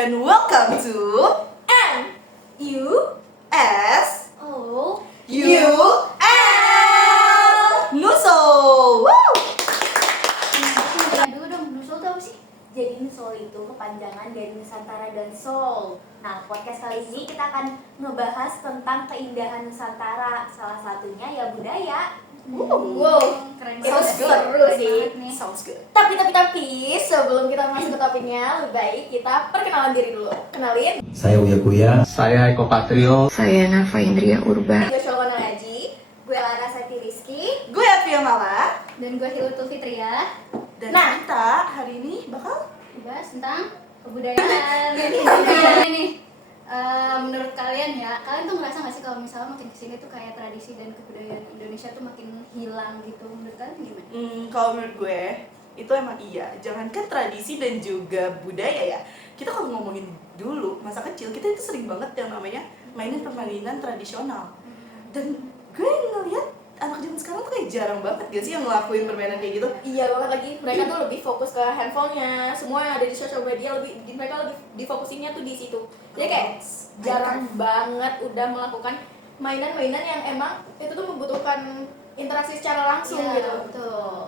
and welcome to M U S O U L Nuso. Woo! Dulu dong, Nusol tuh apa sih? Jadi Nusol itu kepanjangan dari Nusantara dan Soul. Nah, podcast kali ini kita akan ngebahas tentang keindahan Nusantara. Salah satunya ya budaya. Wow, keren Itu banget. seru Keren sih. banget nih. Sounds good. Tapi sebelum kita masuk ke topiknya, lebih baik kita perkenalan diri dulu. Kenalin, Saya Uya Kuya. Saya Eko Patrio. Saya Nafa Indria Urba. gue Sholwana Haji, gue Lara Sati Rizky. Gue Afia Mala Dan gue Hilutul Fitria. dan Nah. kita hari ini bakal Bahas tentang kebudayaan. Kebudayaan ini. Menurut kalian ya, kalian tuh ngerasa gak sih kalau misalnya makin kesini tuh kayak tradisi dan kebudayaan Indonesia tuh makin hilang gitu? Menurut kalian gimana? kalau menurut gue itu emang iya. Jangankan tradisi dan juga budaya ya. Kita kalau ngomongin dulu masa kecil kita itu sering banget yang namanya mainin permainan tradisional. Dan gue ngeliat anak zaman sekarang tuh kayak jarang banget gak sih yang ngelakuin permainan kayak gitu. Iya banget lagi, mereka tuh lebih fokus ke handphonenya, semua yang ada di sosial media mereka lebih difokusinnya tuh di situ. Jadi kayak jarang banget udah melakukan mainan-mainan yang emang itu tuh membutuhkan interaksi secara langsung Iya, gitu. Betul.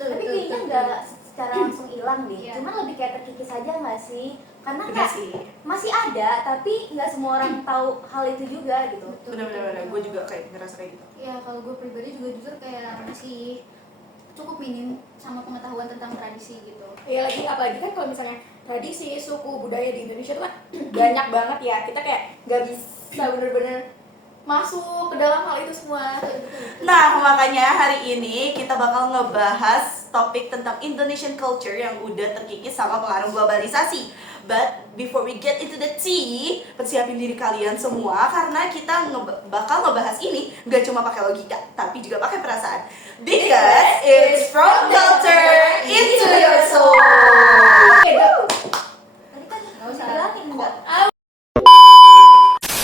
Tapi kayaknya nggak secara langsung hilang deh, Iya. cuman lebih kayak terkikis aja nggak sih? Karena Bener kayak sih. masih ada, tapi nggak semua orang tahu hal itu juga gitu. Bener-bener gue juga kayak ngerasa kayak gitu. Ya kalau gue pribadi juga jujur kayak masih cukup minim sama pengetahuan tentang tradisi gitu. Ya lagi apalagi kan kalau misalnya tradisi, suku, budaya di Indonesia tuh kan banyak banget ya. Kita kayak nggak bisa bener-bener masuk ke dalam hal itu semua. Nah, makanya hari ini kita bakal ngebahas topik tentang Indonesian culture yang udah terkikis sama pengaruh globalisasi. But before we get into the tea, persiapin diri kalian semua karena kita bakal ngebahas ini nggak cuma pakai logika, tapi juga pakai perasaan. Because it's from culture into your soul. Tadi kan Nggak usah. bilangin enggak.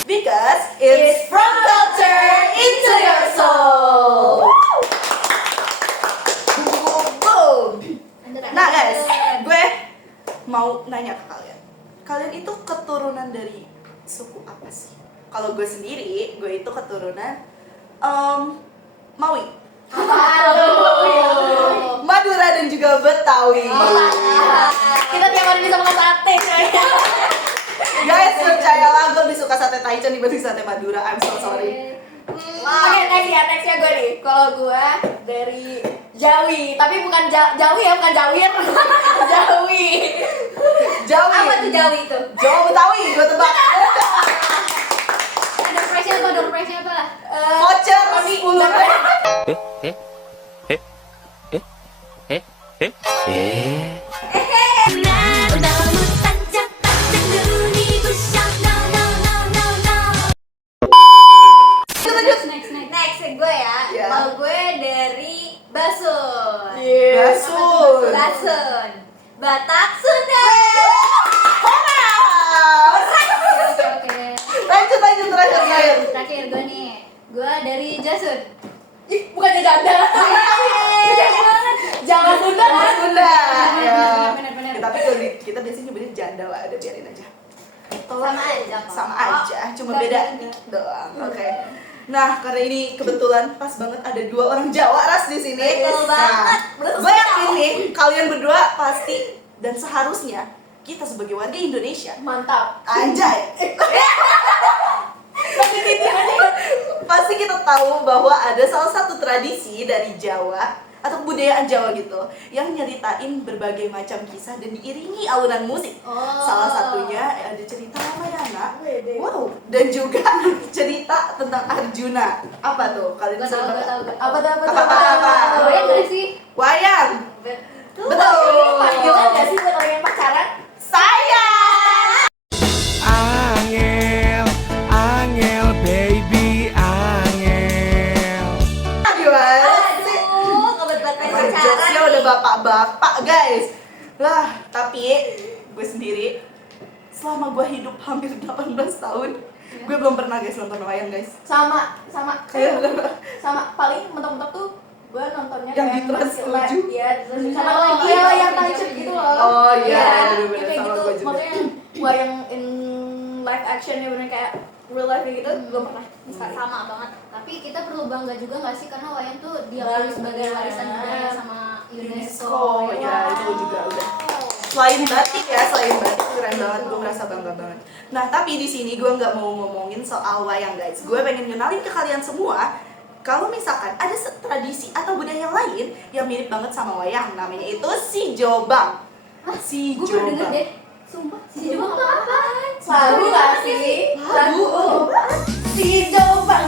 Because it's from culture into your soul. Boom. Nah guys, gue mau nanya ke kalian. Kalian itu keturunan dari suku apa sih? Kalau gue sendiri, gue itu keturunan Maui, Madura dan juga Betawi. Kita tiap hari bisa makan sate. Guys, percayalah gue lebih suka sate Taichan dibanding sate Madura. I'm so sorry. Oke, nextnya gue nih. Kalau gue dari Jawi, tapi bukan Jawi ya, bukan Jawir. Jawi. Jawi. Apa tuh Jawi itu? Jawa Betawi, gue tebak. Door prize-nya apa? Voucher 10. Next. Next gue ya. Ya. Kalau gue dari Basun. Basun. Basun. Batak Sunda. Oke. Lanjut terakhir. Terakhir gue nih. Gue dari Jasun. Ih, bukannya janda. Jangan Sunda kan? Sunda. Ya. Bener-bener. Ya, tapi kalau kita biasanya nyebutnya janda lah, udah biarin aja. Sama aja kok. Sama aja, cuma Nggak beda beda. dikit doang. Oke. Nah, karena ini kebetulan pas banget ada 2 orang Jawa ras di sini. Betul banget. Betul Gue yakin sekali. nih kalian berdua pasti dan seharusnya kita sebagai warga Indonesia Mantap. anjay. Pasti kita tahu bahwa ada salah satu tradisi dari Jawa atau kebudayaan Jawa gitu yang nyeritain berbagai macam kisah dan diiringi alunan musik. Oh. Salah satunya ada cerita Ramayana. Wow, dan juga cerita tentang Arjuna. Apa tuh? Kalian Gue bisa tahu. nebak? Apa tuh? Apa? Boleh nggak sih? Wayang. Betul. Betul. Ini panggilan nggak sih buat orang yang pacaran? Saya. Angel, baby, angel. Gimana sih? Aduh, kebetulan pacaran. Jokesnya udah nih. bapak-bapak guys. Lah, tapi gue sendiri selama gue hidup hampir 18 tahun, gue belum pernah guys nonton wayang guys. Sama Kayak sama paling mentok-mentok tuh gue nontonnya Yang di kayak Trans masih 7? live ya, sama Oh, lagi iya, yang iya, tancap iya, gitu iya. loh. Oh, iya, Iya, bener-bener, yang kayak sama gitu. gua juga. Maksudnya yang wayang in live actionnya bener kayak real life gitu, belum pernah sekali. Sama banget. Tapi kita perlu bangga juga nggak sih karena wayang tuh diakui sebagai warisan budaya sama UNESCO. Ya itu juga udah. Selain batik ya, selain batik keren banget, gue merasa bangga banget. Nah tapi di sini gue nggak mau ngomongin soal wayang guys, gue pengen kenalin ke kalian semua. Kalau misalkan ada tradisi atau budaya lain yang mirip banget sama wayang, namanya itu si Jobang. Si Gue baru denger Jobang. deh. Sumpah, si Jobang apa? Lagu gak sih? Lagu. Si Jobang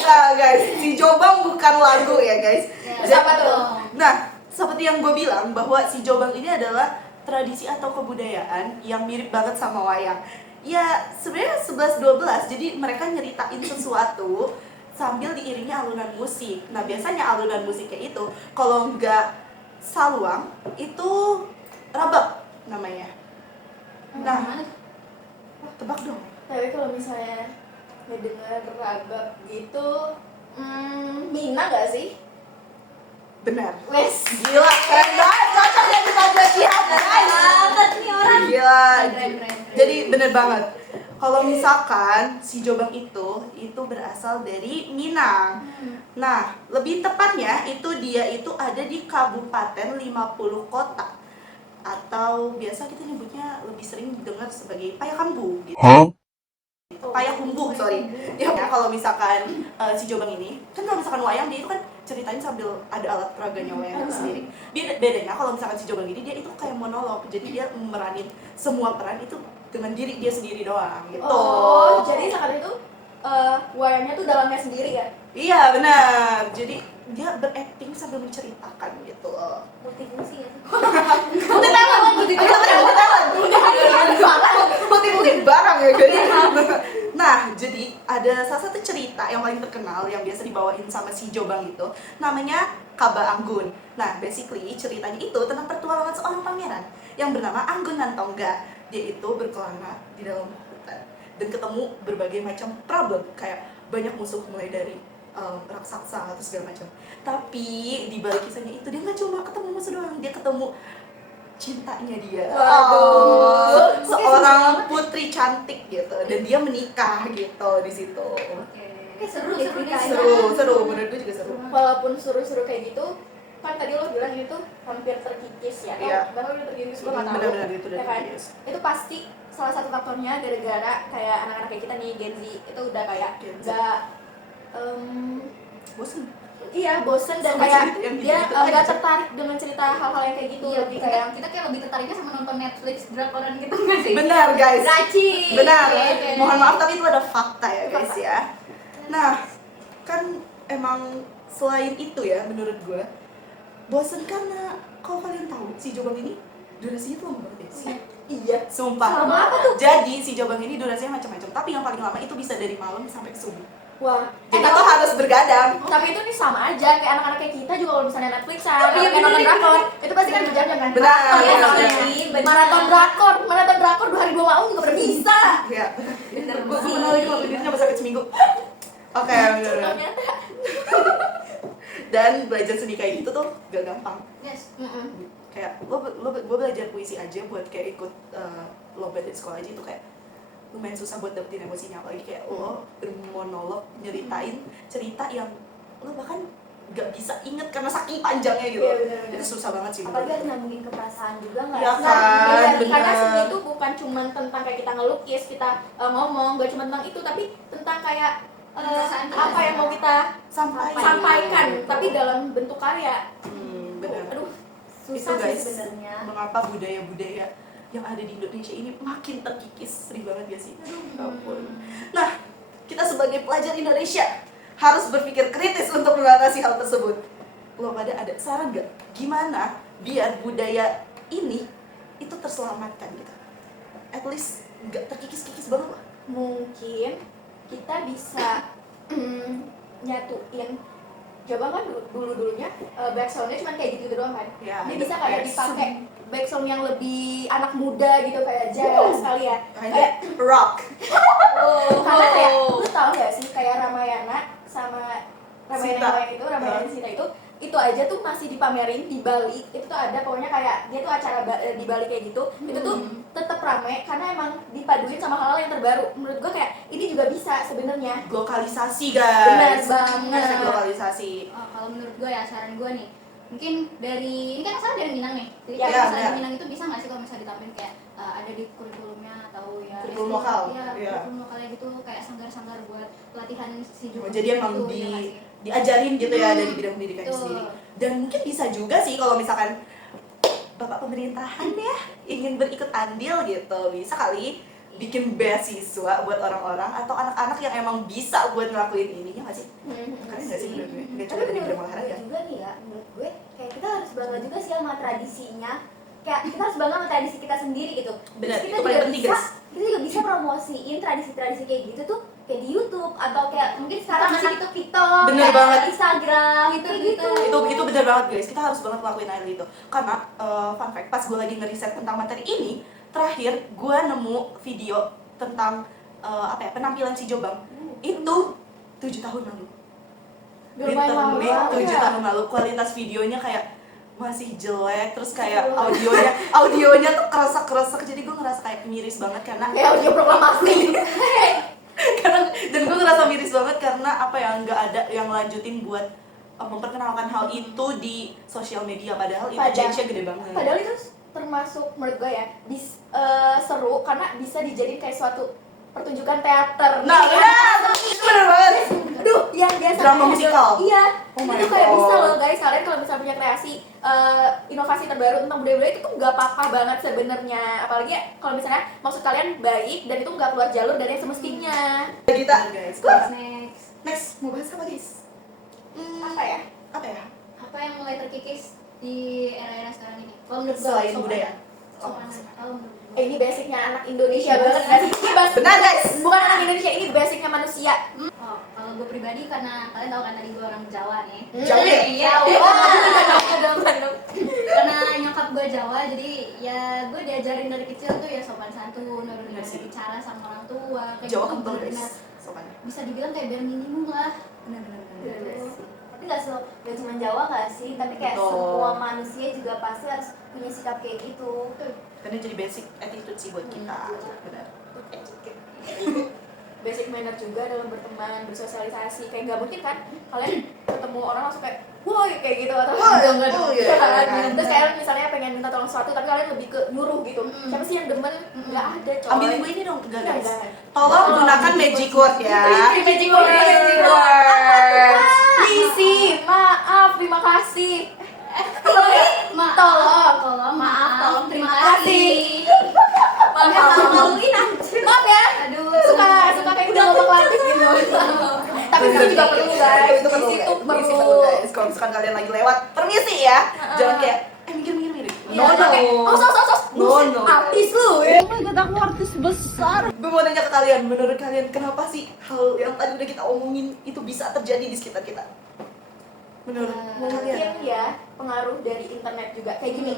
Ya guys, si Jobang bukan lagu ya guys. Siapa tuh? Nah, seperti yang gue bilang bahwa si Jobang ini adalah tradisi atau kebudayaan yang mirip banget sama wayang. Ya sebenarnya 11-12, jadi mereka nyeritain sesuatu sambil diiringi alunan musik. Nah biasanya alunan musiknya itu kalau nggak saluang itu rabab namanya. Nah, tebak dong. Tapi kalau misalnya ngedenger rabab gitu, Mina gak sih? Benar. Wes. Gila, keren banget. Cocok ya kita buat jihad, guys. Banget nih orang. Gila. Keren. Jadi bener banget. Kalau misalkan si Jobang itu berasal dari Minang. Nah, lebih tepatnya dia itu ada di Kabupaten 50 Kota. Atau biasa kita nyebutnya lebih sering dengar sebagai Payakumbuh gitu. Payakumbuh, sorry. Ya, kalau misalkan si Jobang ini, kan kalau misalkan wayang dia itu kan ceritain sambil ada alat peraganya wayang itu sendiri. Bedanya kalau misalkan si Jobang ini dia itu kayak monolog, jadi dia meranin semua peran itu dengan diri dia sendiri doang gitu. Oh, jadi saat itu wayangnya tuh dalamnya sendiri ya? Iya benar. Jadi dia berakting sambil menceritakan gitu loh. Multifungsi ya. Multi barang ya guys. Nah, jadi ada salah satu cerita yang paling terkenal yang biasa dibawain sama si Jobang itu namanya Kaba Anggun. Nah, basically ceritanya itu tentang pertualangan seorang pangeran yang bernama Anggun Nantongga. Dia itu berkelana di dalam hutan dan ketemu berbagai macam problem, kayak banyak musuh mulai dari raksasa atau segala macam. Tapi di balik kisahnya itu dia nggak cuma ketemu musuh doang, dia ketemu cintanya dia. Waduh. Seorang putri cantik gitu dan dia menikah gitu di situ. Seru deh ceritanya. Seru, menurut gue juga seru. Walaupun seru-seru kayak gitu, kan tadi lo bilang itu hampir terkikis ya? Iya. Bahkan udah terkikis, gue gak tau. Benar-benar itu udah Ya kan? terkikis. Itu pasti salah satu faktornya gara-gara kayak anak-anak kayak kita nih, Gen Z, itu udah kayak Gen Z. gak Bosen. iya, bosen dan Sama kayak cerita yang dia gitu-gitu aja. gak tertarik dengan cerita hal-hal yang kayak gitu. Iya, Lebih kita, kayak kita kayak lebih tertariknya sama nonton Netflix drakoran gitu nggak sih? Benar guys. Gaci. Benar. Oke. Mohon maaf tapi itu ada fakta ya guys Fakta. ya. Nah, kan emang selain itu ya menurut gue bosen karena kalau kalian tahu si Jobang ini durasinya tuh lama banget ya sih. iya. Sumpah. Lama apa tuh? Jadi si Jobang ini durasinya macam-macam, tapi yang paling lama itu bisa dari malam sampai ke subuh. Wah, Jadi tuh harus bergadang. tapi itu nih sama aja kayak anak-anak kayak kita juga kalau misalnya Netflixan, Iya, kayak nonton bener, drakor, itu pasti kan berjam-jam kan. Benar, Maraton ya, benar, maraton. Maraton drakor 2 hari 2 malam juga pernah bisa. Iya. Bener Gue sih. pernah lagi waktu itu sampai sakit seminggu. Oke, benar. Ternyata. Dan belajar seni kayak gitu tuh gak gampang. Yes. Kayak gue belajar puisi aja buat kayak ikut lomba di sekolah aja itu kayak lumayan susah buat dapetin emosinya, apalagi kayak lo bermonolog nyeritain cerita yang lo bahkan gak bisa inget karena saking panjangnya gitu. Iya, bener-bener. Itu susah banget sih. Apalagi harus nyambungin ke perasaan juga nggak? Iya sih? kan? Nah, benar. karena seni itu bukan cuma tentang kayak kita ngelukis, kita ngomong, gak cuma tentang itu, tapi tentang kayak Perasaan kita apa yang mau kita sampaikan, tapi dalam bentuk karya. Benar. Aduh, Itu susah sih guys, sebenarnya. mengapa budaya-budaya yang ada di Indonesia ini makin terkikis, sedih banget gak sih? Ya ampun. Nah, kita sebagai pelajar Indonesia harus berpikir kritis untuk mengatasi hal tersebut. Lo pada ada saran gak? Gimana biar budaya ini itu terselamatkan gitu? At least gak terkikis-kikis banget lah. Mungkin kita bisa nyatuin Jabang kan dulunya backsoundnya cuma kayak gitu doang kan. Ya, Dia bisa kayak yes. dipakai backsound yang lebih anak muda gitu kayak jazz kali ya. Kayak rock. Karena kayak lu tau gak sih kayak Ramayana sama Ramayana Sita. yang lain itu, Ramayana dan Sita itu aja tuh masih dipamerin di Bali. Itu tuh ada pokoknya kayak dia tuh acara di Bali kayak gitu. Itu tuh tetap rame karena emang dipaduin sama hal-hal yang terbaru. Menurut gua kayak ini juga bisa sebenarnya. Lokalisasi Benar guys. banget. Hashtag lokalisasi. Oh, kalau menurut gue ya saran gue nih, mungkin dari ini kan asal dari Minang nih. Jadi Ya, kalau ya, misalnya ya. di Minang itu bisa nggak sih kalau misalnya ditampilin kayak ada di kurikulumnya atau ya Kurikulum SD, lokal, Iya, iya. kurikulum lokalnya gitu kayak sanggar-sanggar buat pelatihan si Oh, Joko jadi emang gitu, ya nggak sih? diajarin gitu ya dari bidang pendidikan Betul. sendiri. Dan mungkin bisa juga sih kalau misalkan Bapak pemerintahan ya ingin berikut andil gitu, bisa kali bikin beasiswa buat orang-orang atau anak-anak yang emang bisa buat ngelakuin ini, ya nggak sih? Keren nggak sih menurut gue? Nggak cuma Tapi di bidang menurut olahraga. gue juga nih ya, menurut gue kayak kita harus bangga juga sih sama tradisinya. Kayak kita harus bangga sama tradisi kita sendiri gitu. Benar, Terus itu kita paling juga penting, bisa, guys. kita juga bisa promosiin tradisi-tradisi kayak gitu tuh kayak di YouTube atau kayak mungkin sekarang Masih masih TikTok, Bener kayak banget. Instagram, Twitter, kayak gitu. Twitter. Itu bener banget guys, kita harus banget ngelakuin hal itu karena fun fact, pas gue lagi ngeriset tentang materi ini terakhir gue nemu video tentang penampilan si Jobang itu 7 tahun lalu. Lumayan lama Literally banget 7 ya. tahun lalu, kualitas videonya kayak masih jelek, terus kayak audionya tuh keresek jadi gue ngerasa kayak miris banget karena Kayak audio proklamasi. dan gue ngerasa miris banget karena apa ya, nggak ada yang lanjutin buat memperkenalkan hal itu di sosial media, padahal itu change-nya gede banget. Padahal itu termasuk menurut gue ya seru karena bisa dijadiin kayak suatu pertunjukan teater. Nah, bener banget. Duh, yang biasa Drama kayak musikal. Iya, Oh my itu kayak God. bisa loh guys. Kalian kalau misalnya punya kreasi inovasi terbaru tentang budaya-budaya itu tuh nggak apa-apa banget sebenarnya. Apalagi ya, kalau misalnya maksud kalian baik dan itu nggak keluar jalur dari yang semestinya. Kita guys, next mau bahas apa guys? Apa ya? Apa ya? Apa yang mulai terkikis di era-era sekarang ini? Kalau menurut gue Selain sopan. budaya. Sopan. Kalau menurut gue. Ini basicnya anak Indonesia banget gak sih? Ini Benar, guys. Bukan anak Indonesia, ini basicnya manusia. Oh, kalau gue pribadi karena kalian tahu kan tadi gue orang Jawa nih. Jawa ya? Iya. Karena nyokap gue Jawa, jadi ya gue diajarin dari kecil tuh ya sopan santun, Bener sih. bicara sama orang tua. Kayak Jawa gitu, kental benar-benar guys. Sopannya. bisa dibilang kayak bare minimum lah. Benar-benar. Tapi nggak cuma Jawa nggak sih, tapi kayak Betul. semua manusia juga pasti harus punya sikap kayak gitu. Karena jadi basic attitude sih buat kita. Benar. Basic manner juga dalam berteman, bersosialisasi. Kayak nggak mungkin kan kalian ketemu orang langsung kayak woi kayak gitu atau Woi, enggak dong. oh, iya, Iya kan? iya kan. Terus kalian misalnya pengen minta tolong sesuatu tapi kalian lebih ke nyuruh gitu. Siapa sih yang demen? Nggak ada coy. Ambilin gue ini dong, enggak guys. Enggak. Tolong gunakan magic word ya. Magic word. Magic word. Isi, maaf, terima kasih. Tolong, maaf, tolong, terima kasih. Maluin anjir. Maaf ya. Aduh, Suka kayak udah ngomong lanjut gitu. Tapi itu juga perlu guys. Itu perlu Di situ guys. Permisi perlu guys. Kalau misalkan kalian lagi lewat, permisi ya. Jangan kayak minggir. No, no. Sos. No. Artis lu ya. Gue mau nanya ke kalian, menurut kalian kenapa sih hal yang tadi udah kita omongin itu bisa terjadi di sekitar kita? Menurut Mungkin kalian? ya pengaruh dari internet juga kayak gini.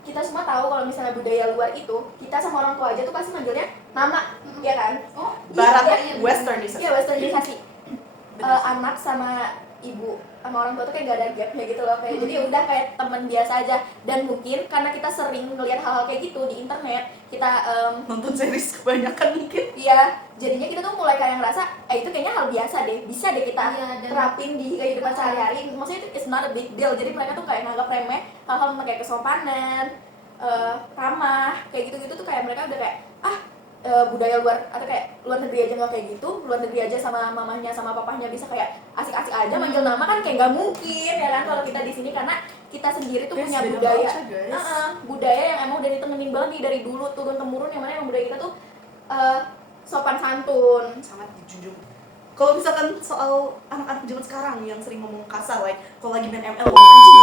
Kita semua tahu kalau misalnya budaya luar itu kita sama orang tua aja tuh pasti manggilnya nama, ya kan? Oh, Barat iya, westernisasi. Iya, westernisasi. Anak sama ibu sama orang tua tuh kayak gak ada gapnya gitu loh, kayak jadi udah kayak teman biasa aja. Dan mungkin karena kita sering ngelihat hal-hal kayak gitu di internet, kita Nonton series kebanyakan mungkin. iya, jadinya kita tuh mulai kayak ngerasa itu kayaknya hal biasa deh, bisa deh kita Iya, dan- terapin di kehidupan sehari-hari. Maksudnya itu it's not a big deal, jadi mereka tuh kayak nganggap remeh hal-hal kayak kesopanan, ramah, kayak gitu-gitu tuh kayak mereka udah kayak budaya luar atau kayak luar negeri aja nggak kayak gitu, luar negeri aja sama mamahnya sama papahnya bisa kayak asik-asik aja manggil nama kan kayak nggak mungkin ya kan kalau kita di sini karena kita sendiri tuh Guys, punya beda budaya, bangsa, guys. budaya yang emang udah ditemenin banget nih dari dulu turun temurun, yang mana emang budaya kita tuh sopan santun. Sangat dijunjung. Kalau misalkan soal anak-anak zaman sekarang yang sering ngomong kasar, like kalau lagi main ML ngomong anjing.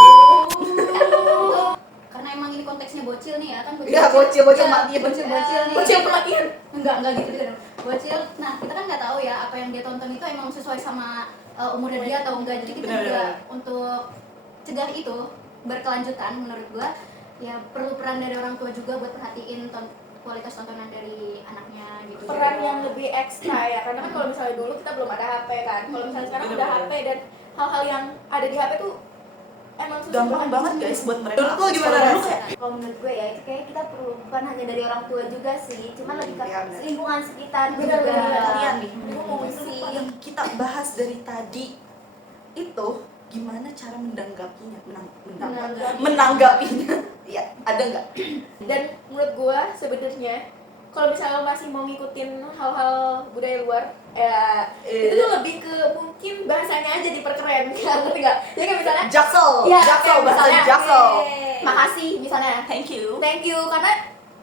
karena emang ini konteksnya bocil nih ya kan Iya, bocil Iya, mati, bocil nih. Bocil kematian. Enggak gitu juga dong. bocil. Nah kita kan nggak tahu ya apa yang dia tonton itu emang sesuai sama umurnya dia atau enggak. Jadi kita juga untuk cegah itu berkelanjutan menurut gua ya perlu peran dari orang tua juga buat perhatiin kualitas tontonan dari anaknya gitu. Peran yang lebih ekstra ya, karena kan kalau misalnya dulu kita belum ada HP kan, kalau misalnya sekarang udah HP dan hal-hal yang ada di HP tuh emang susah Gampang banget guys buat mereka. Menurut lo gimana? Kalau kalau menurut gue ya itu kayak kita perlu bukan hanya dari orang tua juga sih, cuman lebih ke Iya, bener. lingkungan sekitar Bener, juga. bener. Kalian nih, Gue mau ngisi. yang kita bahas dari tadi itu gimana cara menanggapinya, menanggapinya? Ya, ada nggak? Dan menurut gue sebenarnya kalau misalnya lo masih mau ngikutin hal-hal budaya luar, ya itu tuh lebih ke mungkin bahasanya aja diperkeren, ngerti nggak? Jadi kayak misalnya, Jaksel, ya, Jaksel, kayak bahasa misalnya, Jaksel. makasih misalnya, Thank you. thank you, karena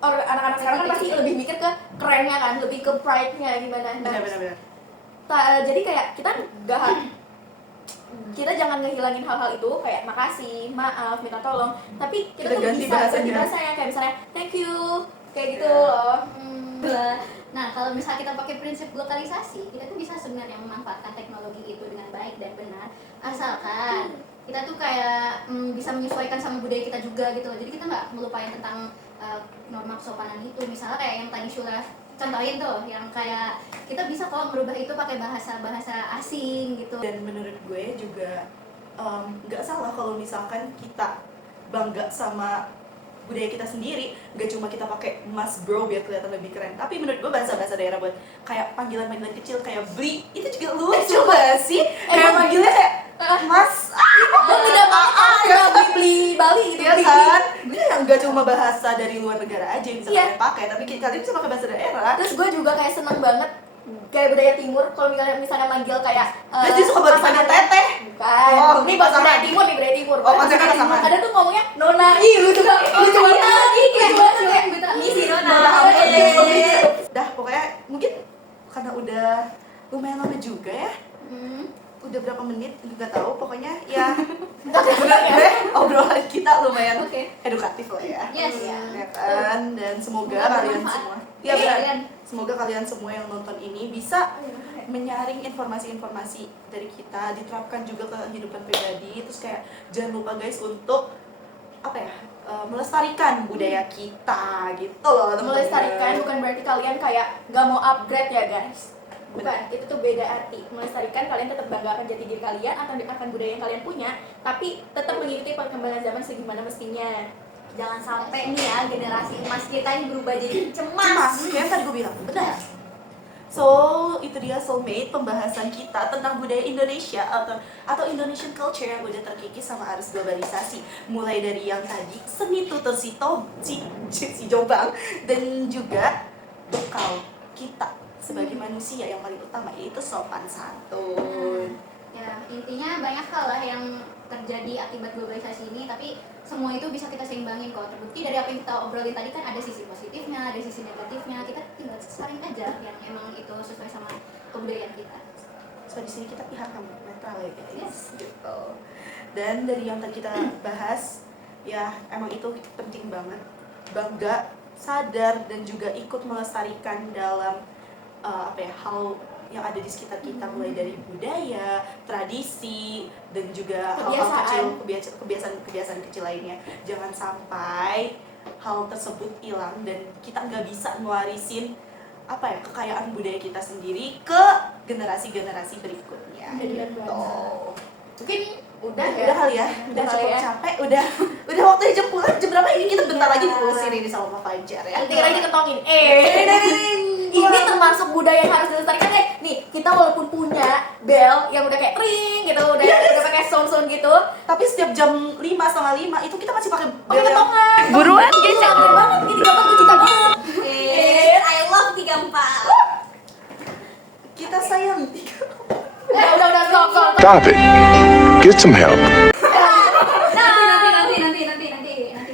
anak-anak sekarang kan pasti lebih mikir ke kerennya kan, lebih ke pride-nya gimana. Nah, Benar-benar. jadi kayak kita jangan ngehilangin hal-hal itu kayak makasih, maaf, minta tolong, tapi kita Kita tuh ganti bisa bahasanya. ganti bahasanya kayak misalnya thank you kayak gitu loh. Nah, kalau misalnya kita pakai prinsip globalisasi, kita tuh bisa sebenarnya memanfaatkan teknologi itu dengan baik dan benar, asalkan kita tuh kayak bisa menyesuaikan sama budaya kita juga gitu loh. Jadi kita nggak melupain tentang norma kesopanan itu. Misalnya kayak yang tadi Shula contohin tuh, yang kayak kita bisa kok merubah itu pakai bahasa asing gitu. Dan menurut gue juga nggak salah kalau misalkan kita bangga sama budaya kita sendiri, nggak cuma kita pakai mas bro biar kelihatan lebih keren, tapi menurut gue bahasa-bahasa daerah buat kayak panggilan-panggilan kecil kayak bli itu juga lucu gak sih? Kayak manggilnya kayak mas, Gue udah banget beli Bali gitu ya beli. kan? Itu yang nggak cuma bahasa dari luar negara aja yang bisa Iya. kalian pakai, tapi kalian bisa pakai bahasa daerah. Terus gue juga kayak seneng banget kayak budaya timur kalau misalnya manggil kayak Terus dia suka banget panggil teteh. bukan, Oh, ini bahasa pasangan. budaya timur. Oh, konsepnya pasangan. Ada tuh ngomongnya nona, lucu banget, lucu banget. Ini si Nona. Dah pokoknya mungkin karena udah lumayan lama juga ya. Udah berapa menit nggak tahu, pokoknya ya bener deh obrolan kita lumayan edukatif lah ya. Yes. Ya kan, dan semoga Semoga kalian bermanfaat. semua Iya, benar. kalian. Semoga kalian semua yang nonton ini bisa menyaring informasi-informasi dari kita, diterapkan juga ke kehidupan pribadi. Terus kayak jangan lupa guys untuk apa ya, melestarikan budaya kita gitu loh teman-teman. Melestarikan bukan berarti kalian kayak nggak mau upgrade ya guys. Bukan, Benar. itu tuh beda arti. Melestarikan kalian tetap bangga akan jati diri kalian atau akan budaya yang kalian punya, tapi tetap mengikuti perkembangan zaman segimana mestinya. Jangan sampai nih ya generasi emas kita ini berubah jadi Cemas, cemas. kayak yang tadi gue bilang, benar. So, itu dia soulmate pembahasan kita tentang budaya Indonesia atau Indonesian culture yang udah terkikis sama arus globalisasi. Mulai dari yang tadi seni tutur si Jombang, dan juga bekal kita sebagai manusia yang paling utama yaitu sopan santun. Ya, intinya banyak hal lah yang terjadi akibat globalisasi ini, tapi semua itu bisa kita seimbangin kok. Terbukti dari apa yang kita obrolin tadi kan ada sisi positifnya, ada sisi negatifnya. Kita tinggal saring aja yang emang itu sesuai sama kebudayaan kita. So di sini kita pihak yang netral ya guys. Yes. Gitu. Dan dari yang tadi kita bahas, ya emang itu penting banget. Bangga, sadar dan juga ikut melestarikan dalam hal yang ada di sekitar kita, mulai dari budaya, tradisi, dan juga hal-hal kecil, kebiasaan kecil lainnya. Jangan sampai hal tersebut hilang dan kita nggak bisa ngewarisin kekayaan budaya kita sendiri ke generasi-generasi berikutnya. Bener Gitu. banget. Mungkin udah ya. Udah kali ya, udah kali cukup ya. capek, udah waktunya jam pulang. Jam berapa ini? Kita bentar lagi diurusin ini sama Pak Fajar ya. Nanti lagi ketongin. Ini termasuk budaya yang harus dilestarikan deh. Nih, kita walaupun punya bel yang udah kayak ring gitu, udah pakai sound gitu, Tapi setiap jam 5:30 itu kita masih pakai pakai ketongan. Buruan, Gecek banget, gitu banget, gue cinta banget. I love 34. Kita sayang. Udah, stop. Stop it. Get some help. Nanti.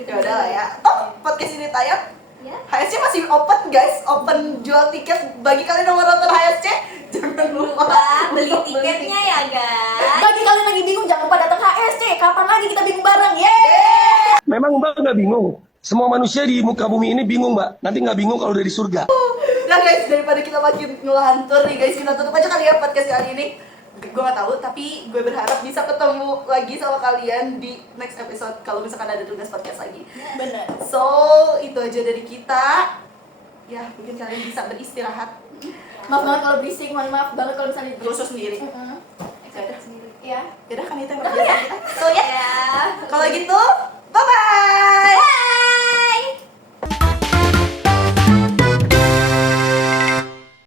Ya udah lah ya. Oh, podcast ini tayang. Ya. HSC masih open guys, open jual tiket bagi kalian yang mau nonton HSC. Jangan lupa Beli tiketnya ya guys. Bagi kalian lagi bingung, jangan lupa datang HSC. Kapan lagi kita bingung bareng? Yeay! Memang Mbak nggak bingung? Semua manusia di muka bumi ini bingung Mbak. Nanti nggak bingung kalau udah di surga. Nah guys, daripada kita makin ngelantur nih guys, kita tutup aja kali ya podcast kali ini. Gue gak tahu, tapi gue berharap bisa ketemu lagi sama kalian di next episode kalau misalkan ada tugas podcast lagi. Bener. So, itu aja dari kita. Ya, mungkin kalian bisa beristirahat. Maaf banget kalau berisik, mohon maaf banget kalau misalnya Rusuh sendiri. Mm-mm. Yaudah. sendiri. Ya. Yaudah kan itu yang biasa kita. So ya, kalau gitu